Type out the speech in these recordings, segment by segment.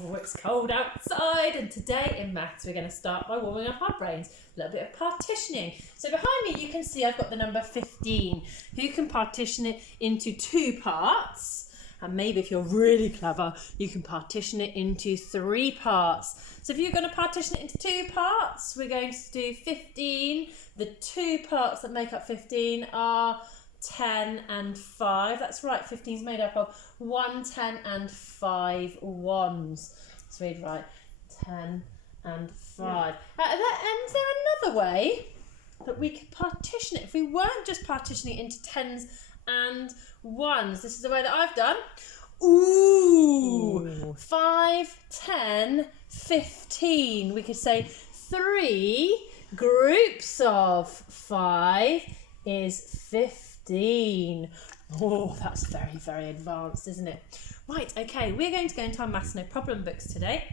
Oh, it's cold outside, and today in maths we're going to start by warming up our brains. A little bit of partitioning. So behind me you can see I've got the number 15. You can partition it into two parts, and maybe if you're really clever you can partition it into 3 parts. So if you're going to partition it into 2 parts, we're going to do 15. The 2 parts that make up 15 are 10 and 5. That's right, 15 is made up of 1 10 and 5 ones. Let's read right. 10 and 5. And is there another way that we could partition it if we weren't just partitioning it into 10s and 1s? This is the way that I've done. Ooh. 5, 10, 15. We could say 3 groups of 5 is 15. Oh, that's very, very advanced, isn't it? Right, okay, we're going to go into our Maths No Problem books today.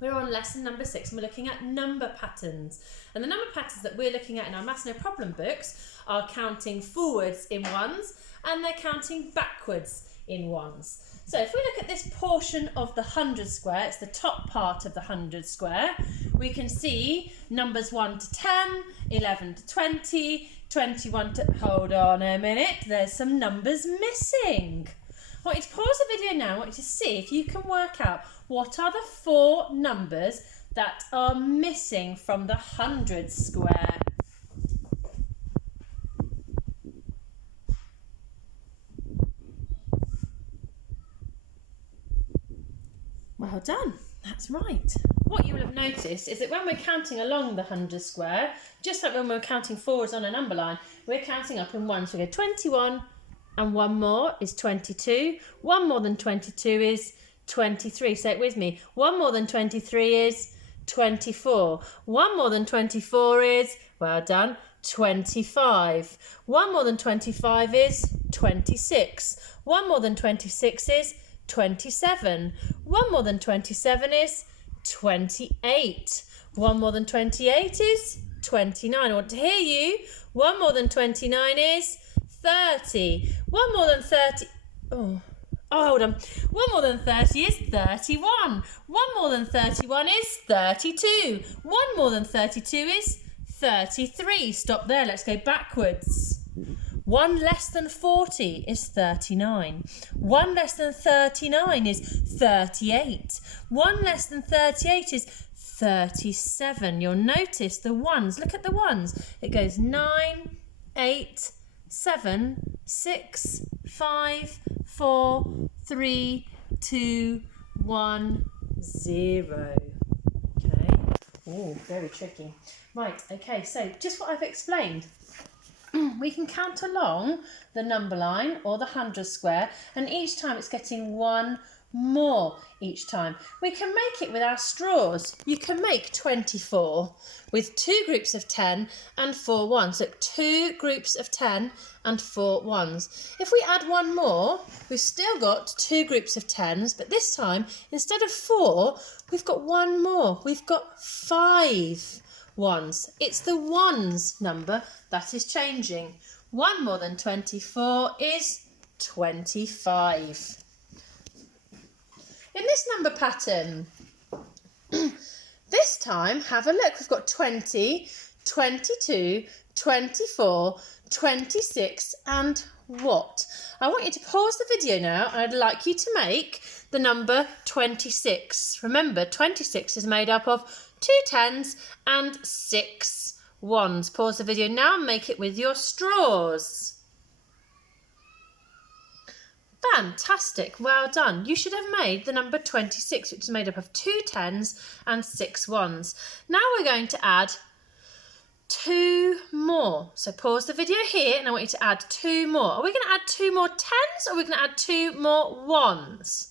We're on lesson number 6 and we're looking at number patterns. And the number patterns that we're looking at in our Maths No Problem books are counting forwards in 1s and they're counting backwards in 1s. So if we look at this portion of the 100 square, it's the top part of the 100 square, we can see numbers 1 to 10, 11 to 20, 21 to... Hold on a minute, there's some numbers missing. I want you to pause the video now. I want you to see if you can work out what are the 4 numbers that are missing from the 100 square. Well done, that's right. What you will have noticed is that when we're counting along the 100 square, just like when we're counting forwards on a number line, we're counting up in 1. So we go 21 and 1 more is 22. 1 more than 22 is 23. Say it with me. 1 more than 23 is 24. 1 more than 24 is, well done, 25. 1 more than 25 is 26. 1 more than 26 is 27. 1 more than 27 is 28. 1 more than 28 is 29. I want to hear you. 1 more than 29 is 30. 1 more than 30... Oh, hold on. 1 more than 30 is 31. 1 more than 31 is 32. 1 more than 32 is 33. Stop there. Let's go backwards. 1 less than 40 is 39. 1 less than 39 is 38. 1 less than 38 is 37. You'll notice the 1s. Look at the 1s. It goes 9, 8, 7, 6, 5, 4, 3, 2, 1, 0. Okay. Oh, very tricky. Right, okay, so just what I've explained. We can count along the number line or the 100 square, and each time it's getting 1 more each time. We can make it with our straws. You can make 24 with 2 groups of 10 and 4 ones. Look, 2 groups of 10 and 4 ones. If we add 1 more, we've still got 2 groups of 10s, but this time, instead of 4, we've got 1 more. We've got 5 ones. It's the ones number that is changing. 1 more than 24 is 25. In this number pattern, this time, have a look. We've got 20, 22, 24, 26 and what? I want you to pause the video now and I'd like you to make the number 26. Remember, 26 is made up of 2 10s and 6 1s. Pause the video now and make it with your straws. Fantastic, well done. You should have made the number 26, which is made up of 2 10s and 6 1s. Now we're going to add 2 more. So pause the video here and I want you to add 2 more. Are we going to add 2 more 10s or are we going to add 2 more 1s?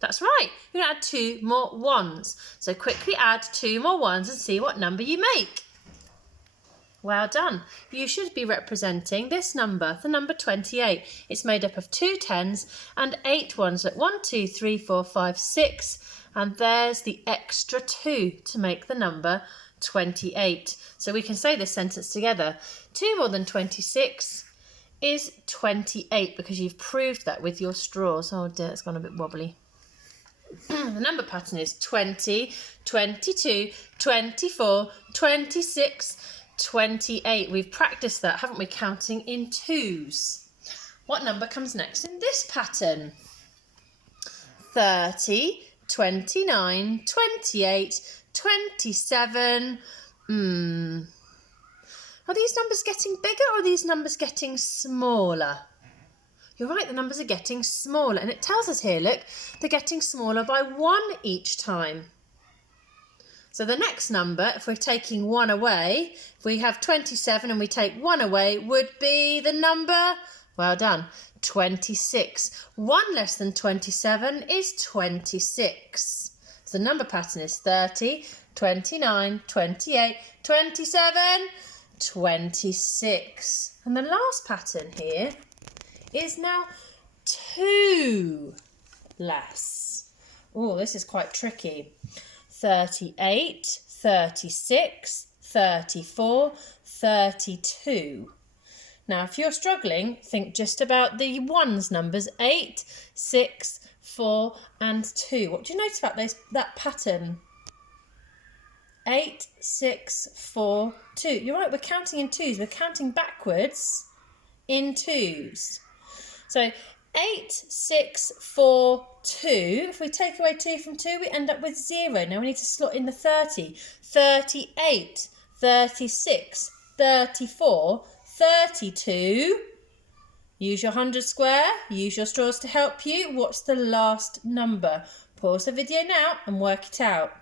That's right, you're going to add 2 more 1s. So quickly add 2 more 1s and see what number you make. Well done. You should be representing this number, the number 28. It's made up of 2 10s and 8 1s. Look, 1, 2, 3, 4, 5, 6. And there's the extra 2 to make the number 28. So we can say this sentence together. 2 more than 26 is 28 because you've proved that with your straws. Oh dear, it's gone a bit wobbly. The number pattern is 20, 22, 24, 26, 28. We've practiced that, haven't we, counting in twos. What number comes next in this pattern? 30, 29, 28, 27. Are these numbers getting bigger or are these numbers getting smaller? You're right, the numbers are getting smaller. And it tells us here, look, they're getting smaller by 1 each time. So the next number, if we're taking 1 away, if we have 27 and we take 1 away, would be the number, well done, 26. 1 less than 27 is 26. So the number pattern is 30, 29, 28, 27, 26. And the last pattern here is now 2 less. Oh, this is quite tricky. 38, 36, 34, 32. Now, if you're struggling, think just about the ones numbers, 8, 6, 4 and 2. What do you notice about that pattern? 8, 6, 4, 2. You're right, we're counting in twos. We're counting backwards in twos. So 8, 6, 4, 2. If we take away 2 from 2, we end up with 0. Now we need to slot in the 30. 38, 36, 34, 32. Use your 100 square. Use your straws to help you. What's the last number? Pause the video now and work it out.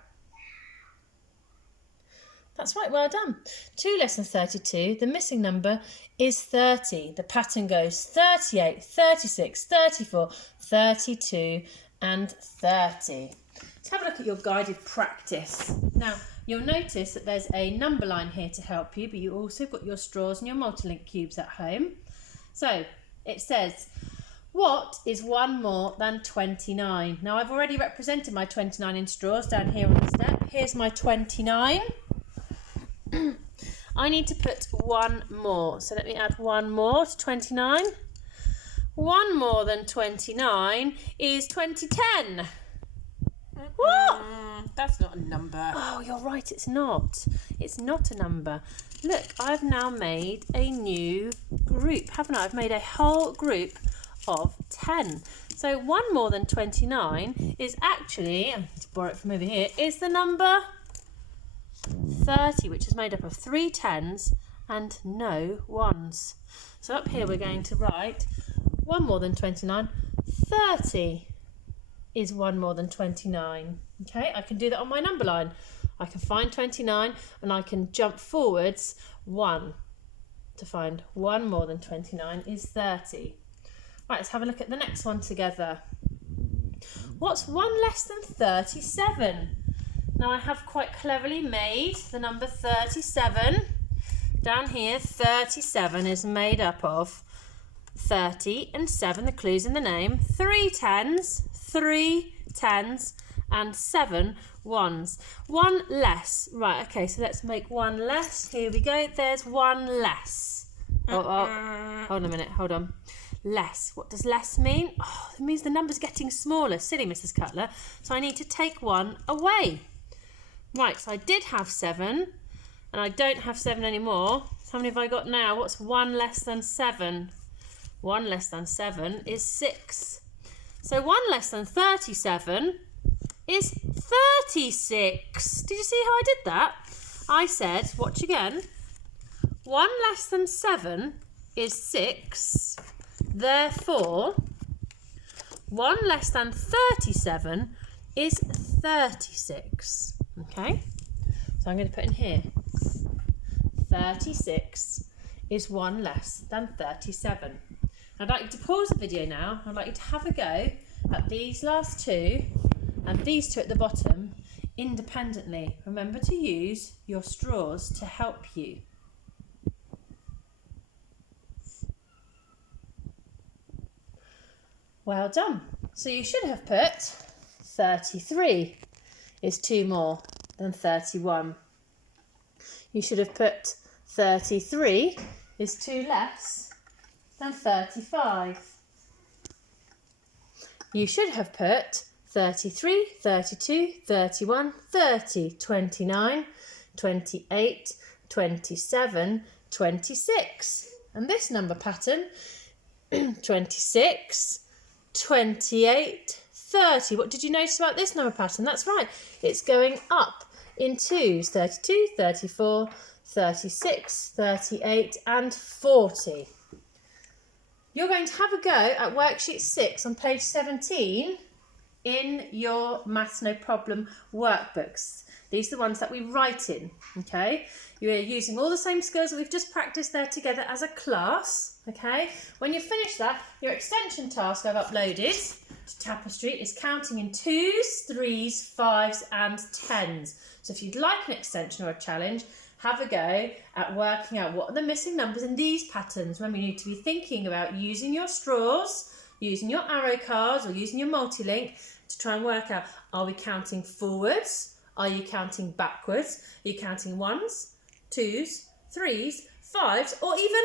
That's right, well done. 2 less than 32, the missing number is 30. The pattern goes 38, 36, 34, 32 and 30. Let's have a look at your guided practice. Now, you'll notice that there's a number line here to help you, but you also got your straws and your multi-link cubes at home. So, it says, what is 1 more than 29? Now, I've already represented my 29 in straws down here on the step. Here's my 29. I need to put 1 more. So let me add 1 more to 29. 1 more than 29 is 2010. What? That's not a number. Oh, you're right, it's not. It's not a number. Look, I've now made a new group, haven't I? I've made a whole group of 10. So 1 more than 29 is actually, I need to borrow it from over here, is the number 30, which is made up of 3 10s and no 1s. So up here we're going to write 1 more than 29, 30 is 1 more than 29. Okay, I can do that on my number line. I can find 29 and I can jump forwards 1 to find 1 more than 29 is 30. Right, let's have a look at the next one together. What's 1 less than 37? Now I have quite cleverly made the number 37. Down here, 37 is made up of 30 and 7, the clue's in the name, 3 10s, 3 10s and 7 1s. 1 less. Right, okay, so let's make 1 less. Here we go, there's 1 less. Hold on a minute, hold on. Less. What does less mean? Oh, it means the number's getting smaller. Silly Mrs. Cutler. So I need to take 1 away. Right, so I did have 7, and I don't have 7 anymore. How many have I got now? What's 1 less than 7? 1 less than 7 is 6. So 1 less than 37 is 36. Did you see how I did that? I said, watch again, 1 less than 7 is 6. Therefore, 1 less than 37 is 36. Okay, so I'm going to put in here 36 is 1 less than 37. I'd like you to pause the video now. I'd like you to have a go at these last 2 and these 2 at the bottom independently. Remember to use your straws to help you. Well done. So you should have put 33 is 2 more than 31. You should have put 33 is 2 less than 35. You should have put 33, 32, 31, 30, 29, 28, 27, 26. And this number pattern, 26, 28, 30. What did you notice about this number pattern? That's right, it's going up in twos, 32, 34, 36, 38 and 40. You're going to have a go at worksheet 6 on page 17 in your Maths No Problem workbooks. These are the ones that we write in, okay? You're using all the same skills that we've just practiced there together as a class, okay? When you finish that, your extension task I've uploaded to Tapestry is counting in 2s, 3s, 5s and 10s. So if you'd like an extension or a challenge, have a go at working out what are the missing numbers in these patterns when we need to be thinking about using your straws, using your arrow cards or using your multi-link to try and work out, are we counting forwards? Are you counting backwards? Are you counting 1s, 2s, 3s, 5s or even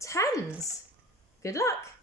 10s? Good luck!